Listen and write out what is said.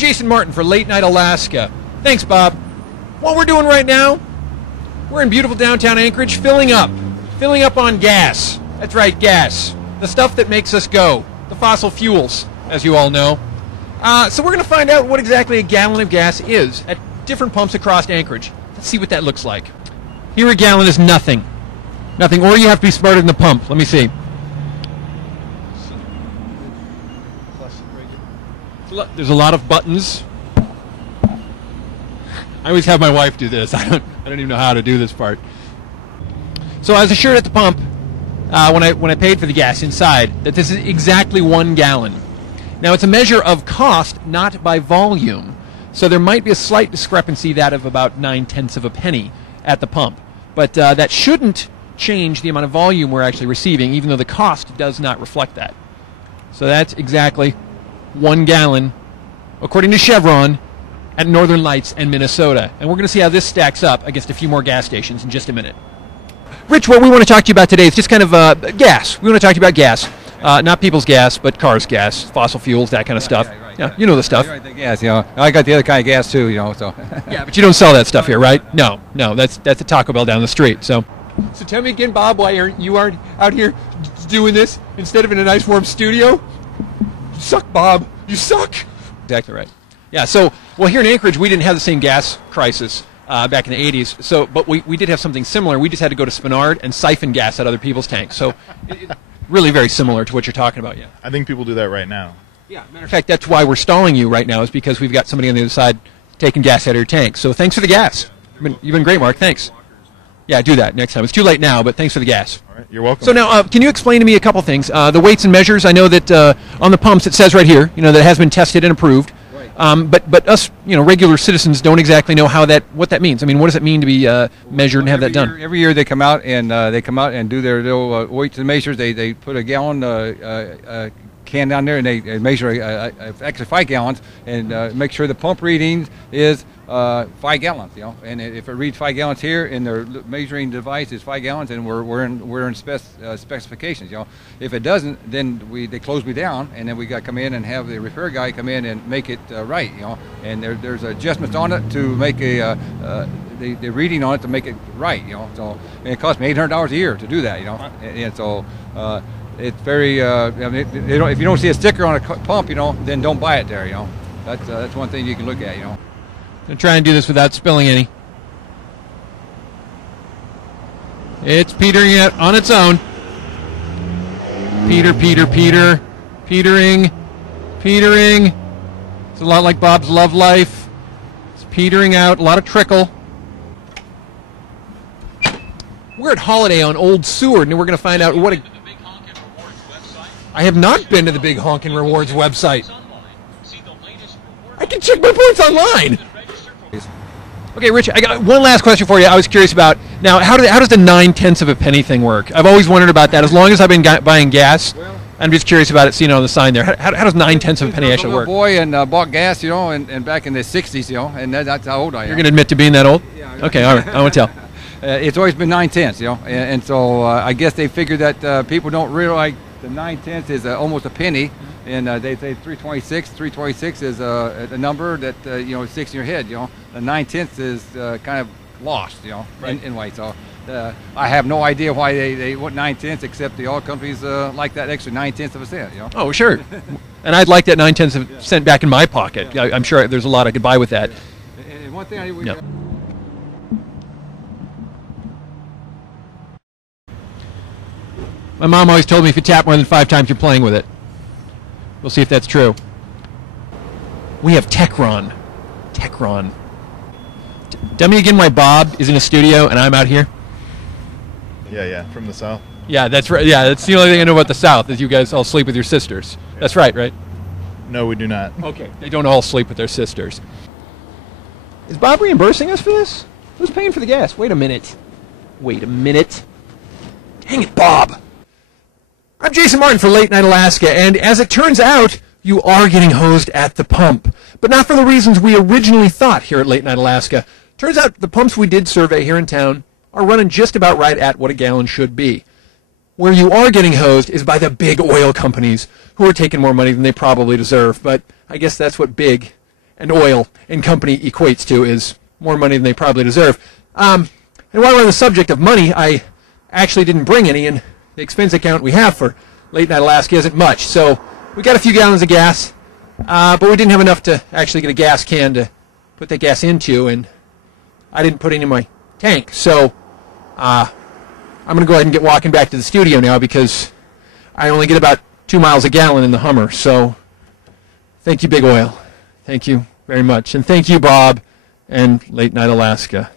Jason Martin for Late Night Alaska. Thanks, Bob. What we're doing right now, we're in beautiful downtown Anchorage, filling up on gas. That's right, gas. The stuff that makes us go. The fossil fuels, as you all know. So we're going to find out what exactly a gallon of gas is at different pumps across Anchorage. Let's see what that looks like. Here a gallon is nothing. Nothing, or you have to be smarter than the pump. Let me see. There's a lot of buttons. I always have my wife do this. I don't even know how to do this part. So I was assured at the pump when I paid for the gas inside that this is exactly 1 gallon. Now it's a measure of cost, not by volume. So there might be a slight discrepancy, that of about 9/10 of a penny at the pump. But that shouldn't change the amount of volume we're actually receiving, even though the cost does not reflect that. So that's exactly 1 gallon, according to Chevron, at Northern Lights and Minnesota. And we're going to see how this stacks up against a few more gas stations in just a minute. Rich, what we want to talk to you about today is just kind of gas. We want to talk to you about gas. Not people's gas, but cars' gas, fossil fuels, that kind of stuff. Right. Yeah, you know the stuff. Right, the gas, I got the other kind of gas too, so. Yeah, but you don't sell that stuff here, right? No, that's a Taco Bell down the street. So tell me again, Bob, why you aren't out here doing this instead of in a nice warm studio? You suck, Bob. You suck. Exactly right. Yeah, so, well, here in Anchorage, we didn't have the same gas crisis back in the 80s, but we did have something similar. We just had to go to Spenard and siphon gas out other people's tanks. So really very similar to what you're talking about, yeah. I think people do that right now. Yeah, matter of fact, that's why we're stalling you right now, is because we've got somebody on the other side taking gas out of your tank. So thanks for the gas. You've been great, Mark. Thanks. Yeah, do that next time. It's too late now, but thanks for the gas. All right, you're welcome. So now, can you explain to me a couple things? The weights and measures, I know that on the pumps it says right here, that it has been tested and approved. But us, regular citizens don't exactly know what that means. I mean, what does it mean to be measured and have that done? Every year they come out and do their little weights and measures. They put a gallon can down there and they measure actually 5 gallons and make sure the pump reading is 5 gallons. And if it reads 5 gallons here and their measuring device is 5 gallons, then we're in specifications. If it doesn't, then they close me down, and then we got to come in and have the repair guy come in and make it right. And there's adjustments on it to make the reading on it to make it right. So and it costs me $800 a year to do that. And so. It's very. If you don't see a sticker on a pump, then don't buy it there. That's one thing you can look at. I'm gonna try and do this without spilling any. It's petering out on its own. Petering. It's a lot like Bob's love life. It's petering out. A lot of trickle. We're at Holiday on Old Seward, and we're going to find out what. I have not been to the Big Honkin' Rewards website. I can check my points online. Okay, Rich, I got one last question for you. I was curious about, now, how does the 9/10 of a penny thing work? I've always wondered about that. As long as I've been buying gas, I'm just curious about it, seeing on the sign there. How does 9/10 of a penny actually work? I was a boy and bought gas, and back in the 60s, and that's how old I am. You're going to admit to being that old? Yeah. Okay, all right. I won't tell. It's always been 9/10, and so I guess they figured that people don't realize the 9/10 is almost a penny, and they say 326. 326 is a number that sticks in your head. The 9/10 is kind of lost, right. in way. So I have no idea why they want 9/10, except the oil companies like that extra 9/10 of a cent. Oh, sure. And I'd like that 9/10 of a cent back in my pocket. I'm sure there's a lot I could buy with that. And one thing My mom always told me if you tap more than 5 times, you're playing with it. We'll see if that's true. We have Techron. Tell me again why Bob is in a studio and I'm out here. Yeah, from the South. Yeah, that's right. Yeah, that's the only thing I know about the South is you guys all sleep with your sisters. That's right? No, we do not. Okay, they don't all sleep with their sisters. Is Bob reimbursing us for this? Who's paying for the gas? Wait a minute. Dang it, Bob. I'm Jason Martin for Late Night Alaska, and as it turns out, you are getting hosed at the pump. But not for the reasons we originally thought here at Late Night Alaska. Turns out the pumps we did survey here in town are running just about right at what a gallon should be. Where you are getting hosed is by the big oil companies, who are taking more money than they probably deserve. But I guess that's what big and oil and company equates to is more money than they probably deserve. And while we're on the subject of money, I actually didn't bring any, and the expense account we have for Late Night Alaska isn't much. So we got a few gallons of gas, but we didn't have enough to actually get a gas can to put that gas into, and I didn't put any in my tank. So I'm going to go ahead and get walking back to the studio now because I only get about 2 miles a gallon in the Hummer. So thank you, Big Oil. Thank you very much. And thank you, Bob, and Late Night Alaska.